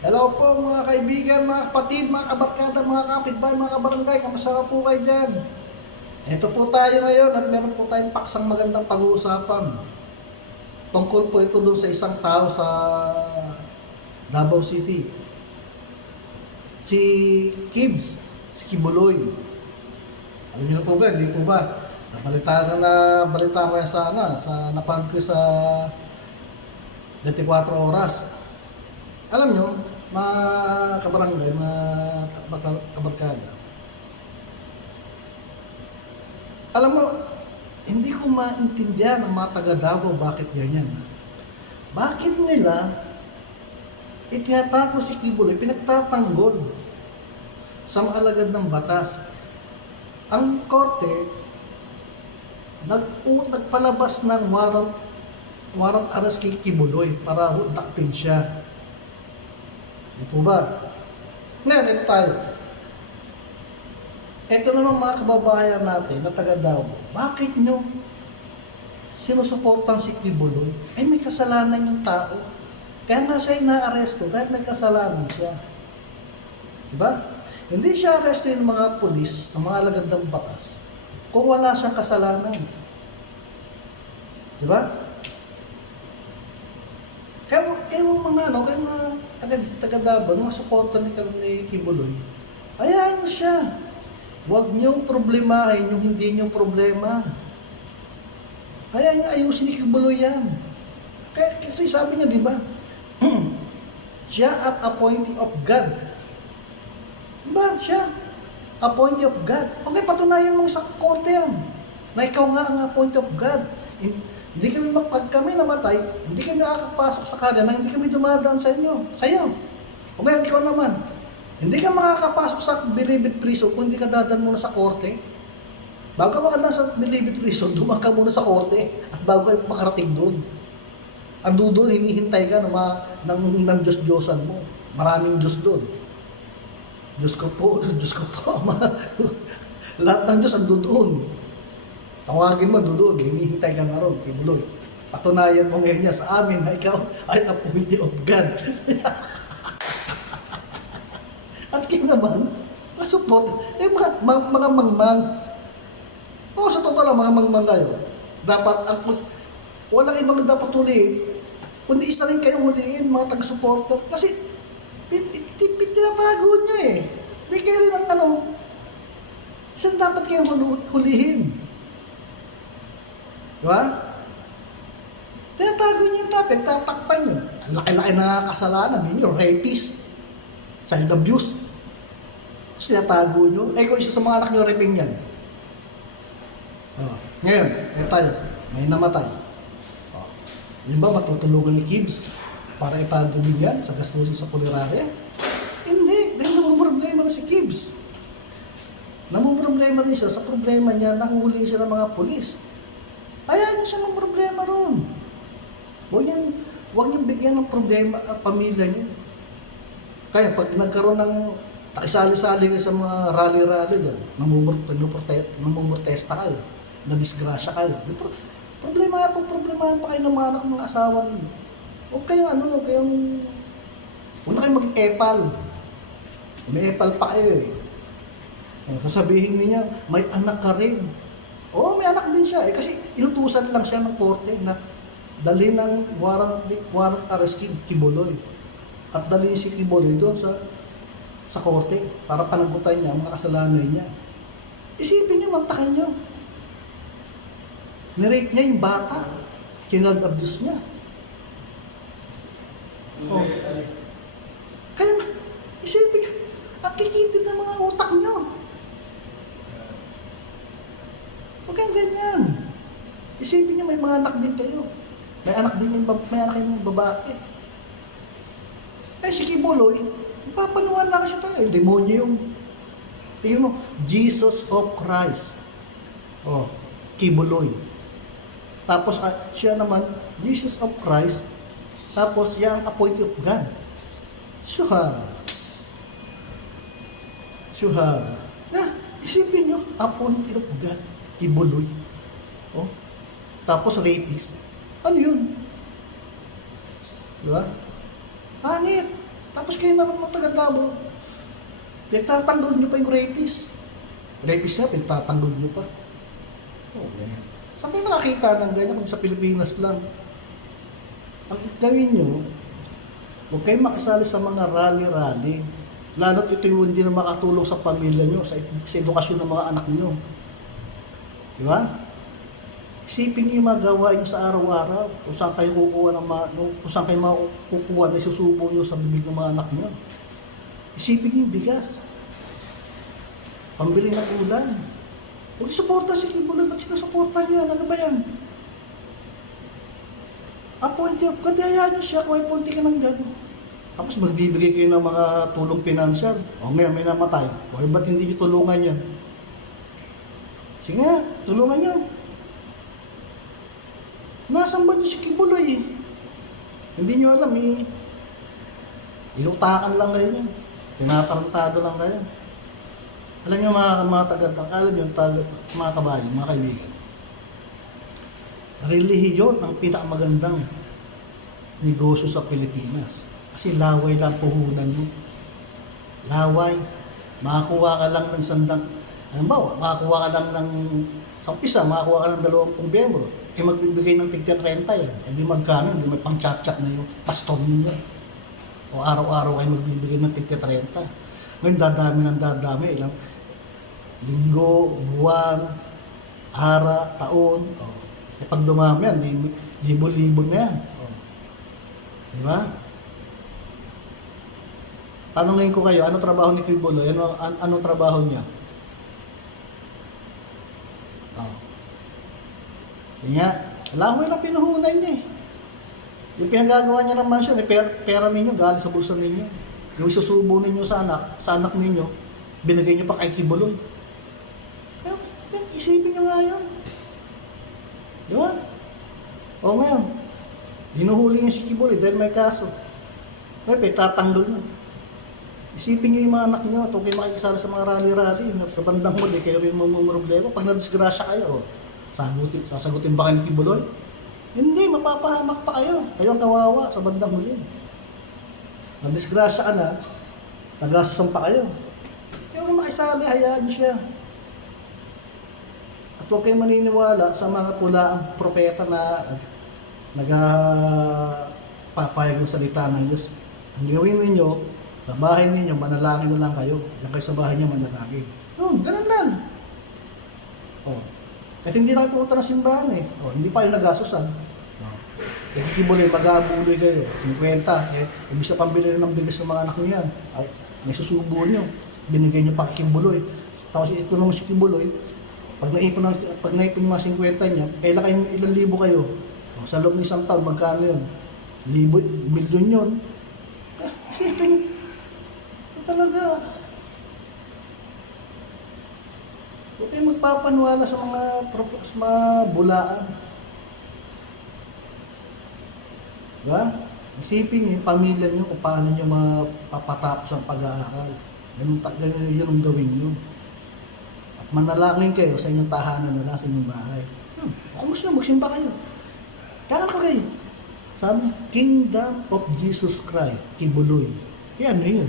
Hello po mga kaibigan, mga kapatid, mga kabarkada, mga kapitbahay, mga kabarangay, kamusta na po kayo dyan? Ito po tayo ngayon at meron po tayong paksang magandang pag-uusapan. Tungkol po ito dun sa isang tao sa Davao City. Si Kibs, si Kibuloy. Alam niyo na po ba, hindi po ba? Balita ko yan sa napanood ko sa 24 oras. Alam nyo, mga kabarangay, mga kabarkada, alam mo, hindi ko maintindihan ng mga taga Davao bakit ganyan. Bakit nila itinatago si Kibuloy, pinagtatanggol sa mga alagad ng batas? Ang korte, nagpalabas ng warrant arrest kay Kibuloy para hudakpin siya. Di po ba? Ngayon, ito tayo. Ito naman mga kababayan natin na taga Davao. Bakit nyo sinusuportan si Kibuloy? Eh may kasalanan yung tao. Kaya nga siya inaaresto dahil may kasalanan siya. Diba? Hindi siya aresto ng mga pulis, ng mga alagad ng batas, kung wala siyang kasalanan. Diba? Kaya mga taga Davao, mga suporta ni Kibuloy, hayaan niyo siya. Huwag niyong problemahin yung hindi niyong problema. Hayaan niyo ayusin ni Kibuloy yan. Kasi sabi niya, di ba? Siya ang appointee of God. Diba? Siya, appointee of God. Okay, patunayan mo sa korte yan, na ikaw nga ang appointee of God. Hindi kami, pag kami namatay, hindi kami nakakapasok sa kanila, hindi kami dumadaan sa inyo, sa'yo. O ngayon, ikaw naman, hindi ka makakapasok sa Bilibid Prison kung hindi ka dadaan muna sa korte. Bago ka makadaan sa Bilibid Prison, dumaan ka muna sa korte at bago kayo makarating doon. Ando doon, hinihintay ka ng Diyos-Diyosan mo. Maraming Diyos doon. Diyos ko po. Lahat ng Diyos ando doon. Tawagin mo doon, hinihintay ka nga ron, Kibuloy. Patunayan mo ngayon niya sa amin na ikaw ay appointee of God. At kayo naman, support, mga mangmang. Sa totoo lang, mga mangmang kayo. Dapat, walang ibang dapat huliin, kundi isa rin kayong huliin, mga taga-supporter. Kasi, tinatago nyo eh. Hindi kayo rin ang saan dapat kayong hulihin? Diba? Tinatago niyo yung topic, tatakpan yun. Ang laki-laki na kasalanan, ninyo, rapist, child abuse. Tapos tinatago nyo. Kung isa sa mga anak nyo, raping yan. Ngayon, tayo, may namatay. Yun ba matutulungan ni Kibs para ipadulin yan sa gastusin sa punerarya? Hindi, dahil namumroblema na si Kibs. Namumroblema rin siya sa problema niya, nahuli siya ng mga pulis. Hayaan niyo siya ng problema ron. Huwag niyang bigyan ng problema ang pamilya niyo. Kaya pag nagkaroon ng takisali-sali kayo sa mga rally-rally dyan, namumurtesta kayo, nadisgrasya kayo. Problema pa kayo ng mga anak ng asawa niyo. Huwag na kayong mag-epal. May epal pa kayo eh. Sasabihin niya, may anak ka rin. Oo, may anak din siya eh, kasi inutusan lang siya ng korte na dalhin ng warrant arrest Kibuloy. At dalhin si Kibuloy doon sa korte para panagutan niya ang mga kasalanan niya. Isipin niyo, mantakin niyo. Nirape niya yung bata. Child abuse niya. Oh. Kaya, isipin niyo, at kikitid ng mga utak niyo. Huwag kayong ganyan. Isipin niyo, may mga anak din kayo. May anak kayong babae. Si Kibuloy, papaniwala ka siya tayo. Demonyo yung, tingin mo, Jesus of Christ. Kibuloy. Tapos siya naman, Jesus of Christ. Tapos siya ang appointee of God. Shuhada. Isipin niyo, appointee of God. Kibuloy. Tapos rapist. Ano yun? Diba? Pangit. Tapos kayo na ng mga taga-Davao, pinagtatanggol nyo pa yung rapist. Rapist na, pinagtatanggol nyo pa. Oh, man. Saan kayo nakakita ng ganyan kung sa Pilipinas lang? Ang gawin nyo, huwag kayong makisali sa mga rally-rally. Lalo't ito yung hindi na makatulong sa pamilya nyo, sa edukasyon ng mga anak nyo. Di ba? Isipin niyo yung magawa nyo sa araw-araw, kung saan kayo kukuha kung saan kayo makukuha na isusubo nyo sa bibig ng mga anak nyo. Isipin niyo yung bigas. Pambili ng ulan. Huwag isuporta si Kibuloy, ba't sinusuporta niyo yan? Ano ba yan? Appointee of God, hayaan niyo siya kung appointee ka ng God. Tapos magbibigay kayo ng mga tulong pinansyal. O may namatay. O ba't hindi niyo tulungan yan? Sige nga, tulungan niyo. Nasaan ba niyo si Kibuloy eh? Hindi niyo alam eh. Ilutakan lang kayo niyan. Tinatarantado lang kayo. Alam niyo mga kabayan, mga kaibigan. Relihiyon ang pinakamagandang negosyo sa Pilipinas. Kasi laway lang puhunan mo. Laway. Makakuha ka lang ng sandang, halimbawa, makakuha ka lang ng sa umpisa, makakuha ka ng 20 miyembro. Eh magbibigay ng tigka 30 yan. Eh di magkano, di may pang-chap-chap na yung pastor ninyo. O araw-araw kayo magbibigay ng tigka 30. Ngayon dadami. Ilang linggo, buwan, ara, taon. Oh. Eh pag dumami yan, libo-libo na yan. Oh. Di ba? Tanungin ko kayo, ano trabaho ni Kibuloy? Ano trabaho niya? Oh. Yun nga, lahoy lang pinuhunan niya eh. Yung pinagagawa niya ng mansyon, eh, pera ninyo, galing sa bulsa ninyo. Yung susubo ninyo sa anak ninyo, binigay niyo pa kay Kibuloy. Isipin niyo nga yun. Di ba? O ngayon, dinuhuli niya si Kibuloy dahil may kaso. Ngayon, tatanggol na. Isipin niyo yung mga anak niyo, huwag kayo makikisara sa mga rally-rally. Sa bandang huli, kayo rin problema. Pag nadisgrasya kayo, sasagutin ba kayo ni Kibuloy? Hindi, mapapahamak pa kayo. Kayo ang kawawa sa bandang huli. Nadisgrasya ka na, nagasusan pa kayo. Kaya huwag makisali, hayaan siya. At huwag kayo maniniwala sa mga pulaang propeta na nagpapayag ng salita ng Diyos. Ang gawin ninyo, sa bahay ninyo, manalangin na lang kayo. Diyan kayo sa bahay niyo, manalangin. Yun, ganun lang. Oh. At hindi na kayo pumunta ng simbahan eh. Oh, hindi pa kayo nagasusan. Eh, Kibuloy, mag-aabuloy kayo. 50. Eh, ibig sa pambili ng bigas ng mga anak niyo yan. Ay, may susubo nyo. Binigay nyo pa kay Kibuloy. Tapos ito naman si Kibuloy, pag naipon yung mga 50 niya, ilang libo kayo. O, sa loob ng isang taon, magkano yun? Milyon yun. Eh, isipin, talaga. Huwag kayong magpapanwala sa mga bulaan. Diba? Isipin niyo yung pamilya niyo kung paano niyo mapapatapos ang pag-aaral. Ganun yun ang gawin niyo. At manalangin kayo sa inyong tahanan na lang sa inyong bahay. Kung gusto niyo, magsimba kayo. Kaya kayo. Sabi, Kingdom of Jesus Christ, Kibuloy. Kaya ano yun?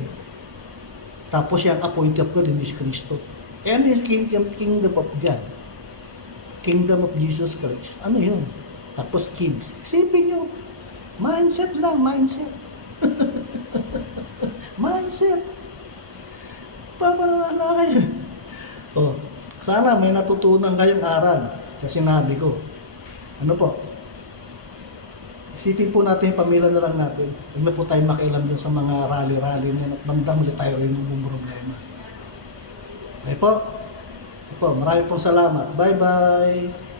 Tapos yung appointee of God, hindi si Kristo. Kaya ano yung Kingdom of God? Kingdom of Jesus Christ. Ano yun? Tapos kids. Isipin niyo, mindset lang, mindset. Mindset. Paano kayo? Oh, sana may natutunan kayong aral sa sinabi ko. Ano po? Isipin po natin yung pamilya na lang natin. Huwag na po tayo makialam dun sa mga rally-rally na at bandang ulit tayo rin yung problema. Okay po? Maraming pong salamat. Bye-bye!